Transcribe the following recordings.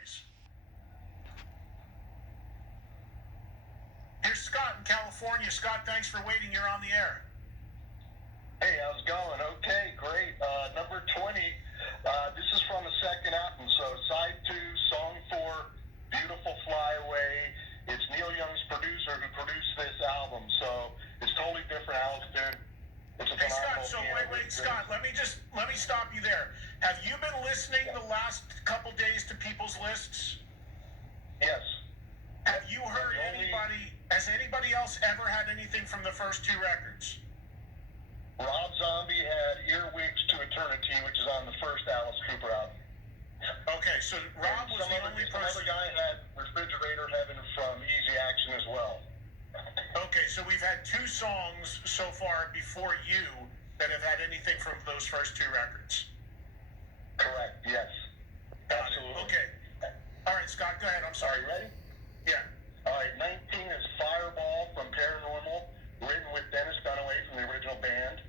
stories. Here's Scott in California. Scott, thanks for waiting. You're on the air. Hey, how's it going? Okay, great. Number 20, this is from the second album, so side 2, song 4, Beautiful Fly Away. It's Neil Young's producer who produced this album, so it's totally different altitude. Hey, Scott, so wait, Scott, let me stop you there. Have you been listening the last couple days to people's lists? Yes. Have you heard has anybody else ever had anything from the first 2 records? Rob Zombie had Earwigs to Eternity, which is on the first Alice Cooper album. Okay, so Rob was the only person. Some other guy had Refrigerator Heaven from Easy Action as well. Okay, so we've had 2 songs so far before you that have had anything from those first 2 records. Correct, yes. Absolutely. Okay. All right, Scott, go ahead. I'm sorry. Are you ready? Yeah. All right, 19 is Fireball from Paranormal, written with Dennis Dunaway from the original band.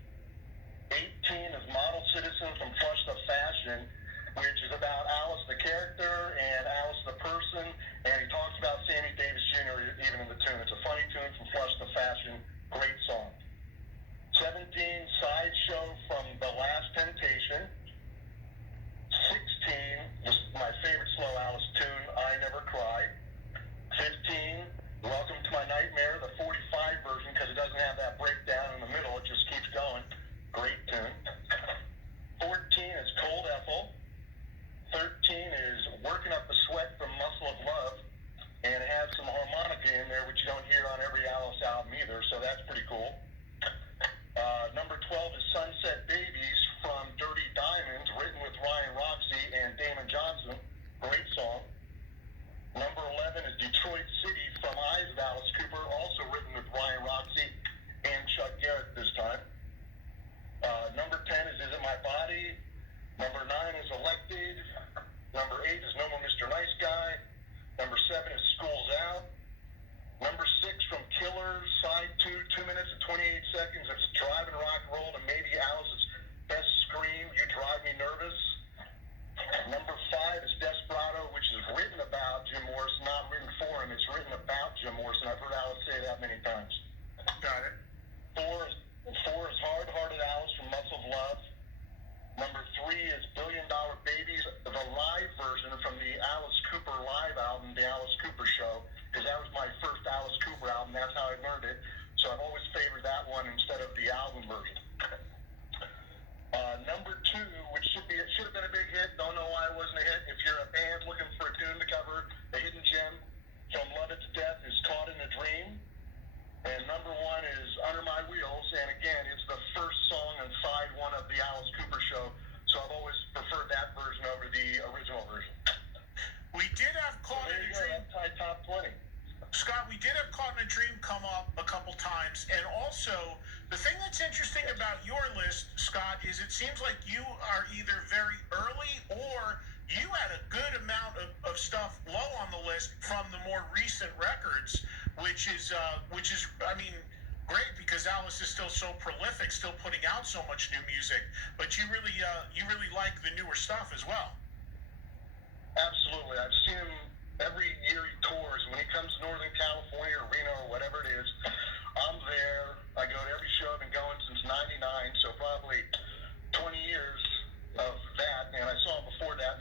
18 is Model Citizen from Flush the Fashion, which is about Alice the character and Alice the person, and he talks about Sammy Davis Jr. even in the tune. It's a funny tune from Flush the Fashion. Great song. 17, Sideshow from The Last Temptation. 16, just my favorite slow Alice tune, I Never Cry. 15, Welcome to My Nightmare, the 45 version, because it doesn't have that breakdown in the middle. It just keeps going. Great tune. 14 is Cold Ethel. 13 is Working Up the Sweat from Muscle of Love, and it has some harmonica in there, which you don't hear on every Alice album either, so that's pretty cool. Number 12 is Sunset Babies from Dirty Diamonds, written with Ryan Roxie and Damon Johnson. Great song. Number 11 is Detroit City from Eyes of Alice Cooper, also written with Ryan Roxie and Chuck Garrett this time. Number 10 is It My Body? Number 9 is Elected. Number 8 is No More Mr. Nice Guy. Number 7 is School's Out. Number 6 from Killer, side 2, 2 minutes and 28 seconds. It's Driving Rock and Roll and maybe Alice's best scream, You Drive Me Nervous. Number 5 is Desperado, which is written about Jim Morrison, not written for him. It's written about Jim Morrison. I've heard Alice say that many times. Got it. 4 is Hard-Hearted Alice from Muscle of Love. Number 3 is Billion Dollar Babies, the live version from the Alice Cooper live album, The Alice Cooper Show, because that was my first Alice Cooper album. That's how I learned it. So I've always favored that one instead of the album version. Number 2, which should have been a big hit. Don't know why it wasn't a hit. If you're a band looking for a tune to cover, a hidden gem from Love It to Death is Caught in a Dream. And number 1 is Under My Wheels. And again, it's the first song on side 1 of the Alice Cooper Show. So I've always preferred that version over the original version. We did have Caught in a Dream. That's top 20. Scott, we did have Caught in a Dream come up a couple times. And also, the thing that's interesting about your list, Scott, is it seems like you are either very early or you had a good amount of stuff low on the list from the more recent records, which is, I mean, great because Alice is still so prolific, still putting out so much new music. But you really like the newer stuff as well. Absolutely. I've seen him every year he tours. When he comes to Northern California or Reno or whatever it is, I'm there. I go to every show. I've been going since 99, so probably 20 years of that. And I saw him before that in